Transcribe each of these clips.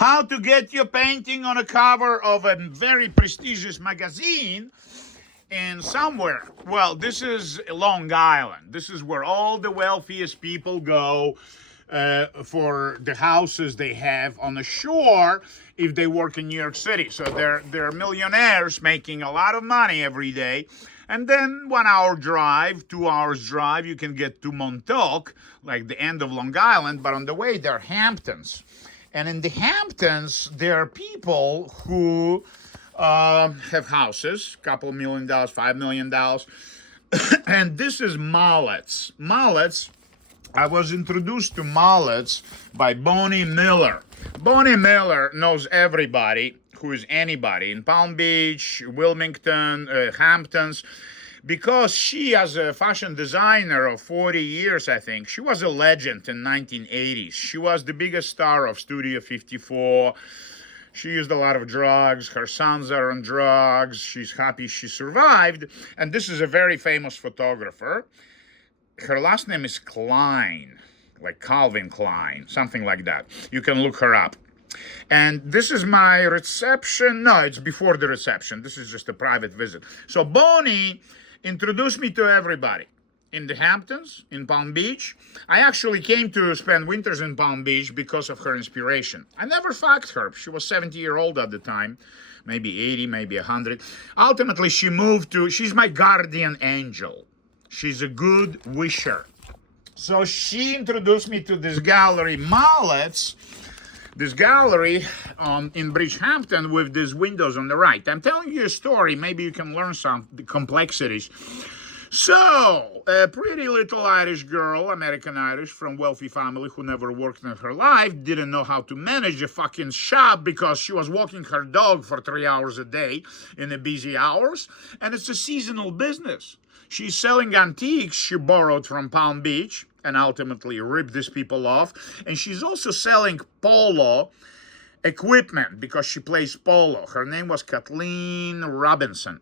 How to get your painting on a cover of a very prestigious magazine in somewhere. Well, this is Long Island. This is where all the wealthiest people go for the houses they have on the shore if they work in New York City. So they're millionaires making a lot of money every day. And then 1 hour drive, 2 hours drive, you can get to Montauk, like the end of Long Island. But on the way, there are Hamptons. And in the Hamptons, there are people who have houses, $2 million, $5 million. And this is Mallets. Mallets, I was introduced to Mallets by Bonnie Miller. Bonnie Miller knows everybody who is anybody in Palm Beach, Wilmington, Hamptons, because she, as a fashion designer of 40 years, I think, she was a legend in 1980s. She was the biggest star of Studio 54. She used a lot of drugs. Her sons are on drugs. She's happy she survived. And this is a very famous photographer. Her last name is Klein, like Calvin Klein, something like that. You can look her up. And this is my reception. No, it's before the reception. This is just a private visit. So Bonnie introduced me to everybody in the Hamptons, in Palm Beach. I actually came to spend winters in Palm Beach because of her inspiration. I never fucked her. She was 70-year-old at the time, maybe 80, maybe 100. Ultimately, she moved to, she's my guardian angel. She's a good wisher. So she introduced me to this gallery, Mallets, this gallery in Bridgehampton with these windows on the right. I'm telling you a story. Maybe you can learn some the complexities. So, a pretty little Irish girl, American Irish, from wealthy family who never worked in her life, didn't know how to manage a fucking shop because she was walking her dog for 3 hours a day in the busy hours. And it's a seasonal business. She's selling antiques she borrowed from Palm Beach and ultimately ripped these people off. And she's also selling polo equipment because she plays polo. Her name was Kathleen Robinson.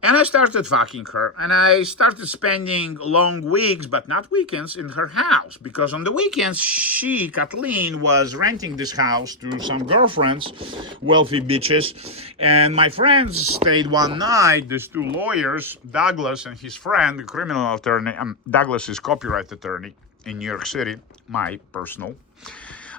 And I started fucking her, and I started spending long weeks, but not weekends, in her house. Because on the weekends, she, Kathleen, was renting this house to some girlfriends, wealthy bitches. And my friends stayed one night, these two lawyers, Douglas and his friend, the criminal attorney. Douglas is copyright attorney in New York City, my personal.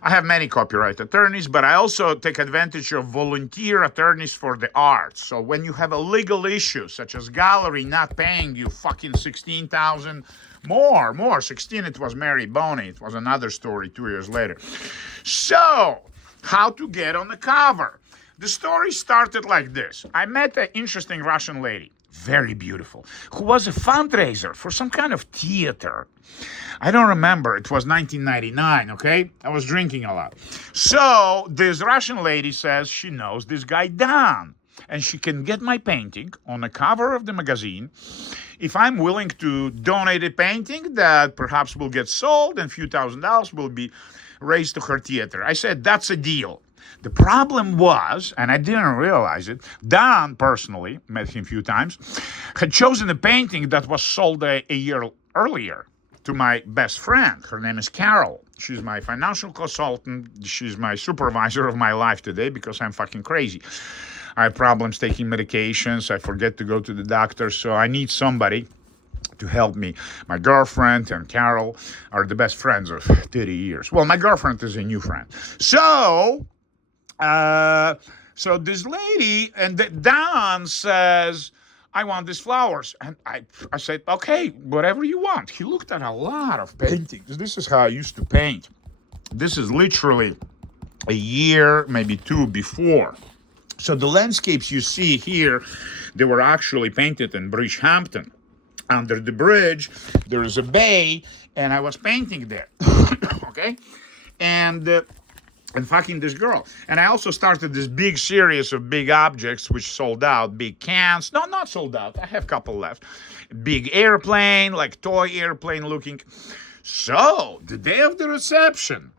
I have many copyright attorneys, but I also take advantage of volunteer attorneys for the arts. So when you have a legal issue, such as gallery not paying you fucking $16,000, more, 16, it was Mary Boney. It was another story 2 years later. So, how to get on the cover. The story started like this. I met an interesting Russian lady, very beautiful, who was a fundraiser for some kind of theater. I don't remember. It was 1999, okay? I was drinking a lot. So this Russian lady says she knows this guy Dan, and she can get my painting on the cover of the magazine if I'm willing to donate a painting that perhaps will get sold and a few $1,000s will be raised to her theater. I said, that's a deal. The problem was, and I didn't realize it, Dan personally, met him a few times, had chosen a painting that was sold a year earlier to my best friend. Her name is Carol. She's my financial consultant. She's my supervisor of my life today because I'm fucking crazy. I have problems taking medications. I forget to go to the doctor, so I need somebody to help me. My girlfriend and Carol are the best friends of 30 years. Well, my girlfriend is a new friend. So this lady, and Dan says, I want these flowers. And I said, okay, whatever you want. He looked at a lot of paintings. This is how I used to paint. This is literally a year, maybe two before. So the landscapes you see here, they were actually painted in Bridgehampton. Under the bridge, there is a bay, and I was painting there. Okay? And fucking this girl. And I also started this big series of big objects which sold out. Big cans. No, not sold out. I have a couple left. Big airplane, like toy airplane looking. So, the day of the reception,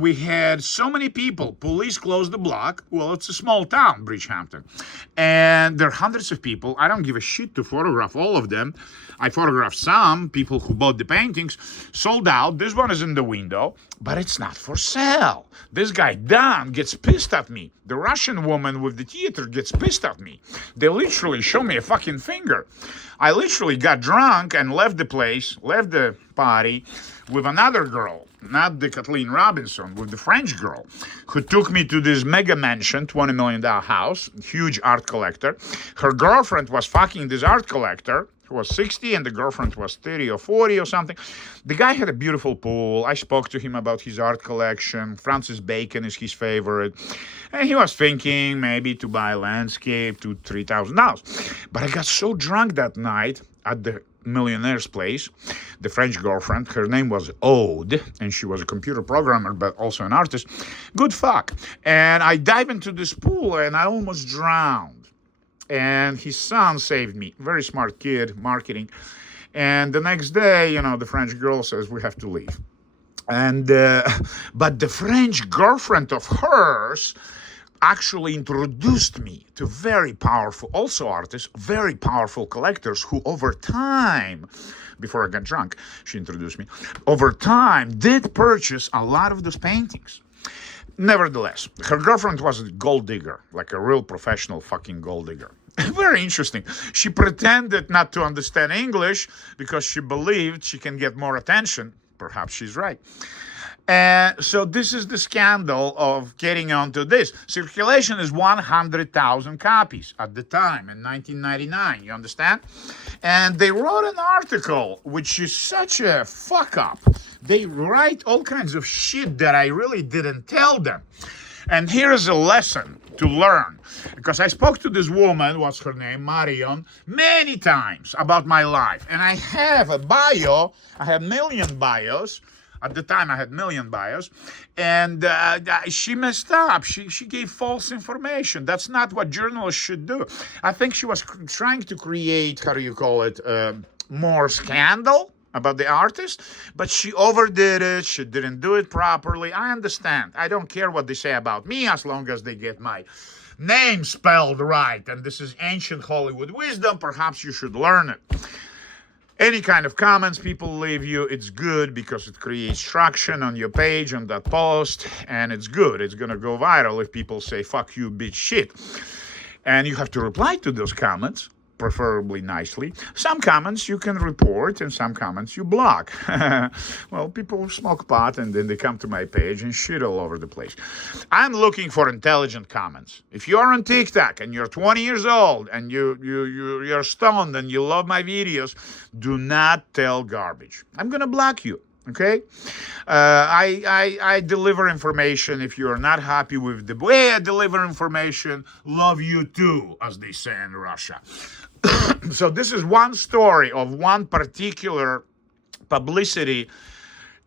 We had so many people. Police closed the block. Well, it's a small town, Bridgehampton. And there are hundreds of people. I don't give a shit to photograph all of them. I photographed some people who bought the paintings, sold out. This one is in the window, but it's not for sale. This guy, Dan, gets pissed at me. The Russian woman with the theater gets pissed at me. They literally show me a fucking finger. I literally got drunk and left the place, left the party with another girl, not the Kathleen Robinson, with the French girl, who took me to this mega mansion, $20 million house, huge art collector. Her girlfriend was fucking this art collector, who was 60, and the girlfriend was 30 or 40 or something. The guy had a beautiful pool. I spoke to him about his art collection. Francis Bacon is his favorite. And he was thinking maybe to buy a landscape, $2,000-$3,000. But I got so drunk that night at the millionaire's place. The French girlfriend, her name was Aude, and she was a computer programmer, but also an artist. Good fuck. And I dive into this pool, and I almost drowned. And his son saved me. Very smart kid, marketing. And the next day, the French girl says, we have to leave. And but the French girlfriend of hers actually introduced me to very powerful, also artists, very powerful collectors who over time, before I got drunk, she introduced me, over time did purchase a lot of those paintings. Nevertheless, her girlfriend was a gold digger, like a real professional fucking gold digger. Very interesting. She pretended not to understand English because she believed she can get more attention. Perhaps she's right. And so this is the scandal of getting onto this. Circulation is 100,000 copies at the time in 1999, you understand? And they wrote an article, which is such a fuck up. They write all kinds of shit that I really didn't tell them. And here's a lesson to learn. Because I spoke to this woman, what's her name, Marion, many times about my life. And I have a bio, I have million bios. At the time, I had million bios, and she messed up. She gave false information. That's not what journalists should do. I think she was trying to create, how do you call it, more scandal about the artist, but she overdid it. She didn't do it properly. I understand. I don't care what they say about me as long as they get my name spelled right. And this is ancient Hollywood wisdom. Perhaps you should learn it. Any kind of comments people leave you, it's good because it creates traction on your page, on that post, and it's good. It's going to go viral if people say, fuck you, bitch, shit. And you have to reply to those comments, preferably nicely. Some comments you can report and some comments you block. Well, people smoke pot and then they come to my page and shit all over the place. I'm looking for intelligent comments. If you're on TikTok and you're 20 years old and you're stoned and you love my videos, do not tell garbage. I'm going to block you. Okay, I deliver information. If you are not happy with the way I deliver information, love you too, as they say in Russia. So this is one story of one particular publicity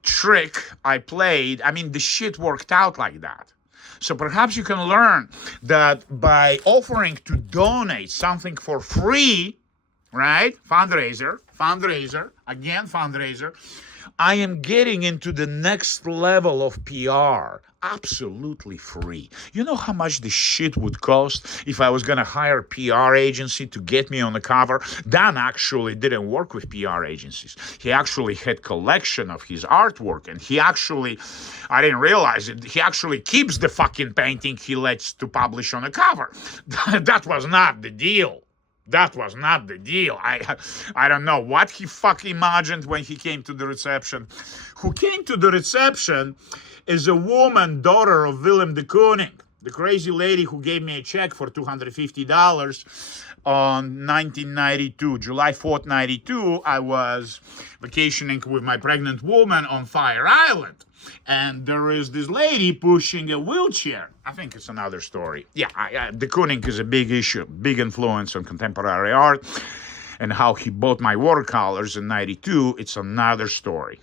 trick I played. I mean, the shit worked out like that. So perhaps you can learn that by offering to donate something for free, right? Fundraiser, again, fundraiser. I am getting into the next level of PR, absolutely free. You know how much this shit would cost if I was going to hire a PR agency to get me on the cover? Dan actually didn't work with PR agencies. He actually had collection of his artwork, and he actually, I didn't realize it, he actually keeps the fucking painting he lets to publish on the cover. That was not the deal. That was not the deal. I don't know what he fucking imagined when he came to the reception. Who came to the reception is a woman, daughter of Willem de Kooning, the crazy lady who gave me a check for $250 on 1992, July 4th, 92. I was vacationing with my pregnant woman on Fire Island. And there is this lady pushing a wheelchair. I think it's another story. Yeah, de Kooning is a big issue, big influence on contemporary art. And how he bought my watercolors in 92, it's another story.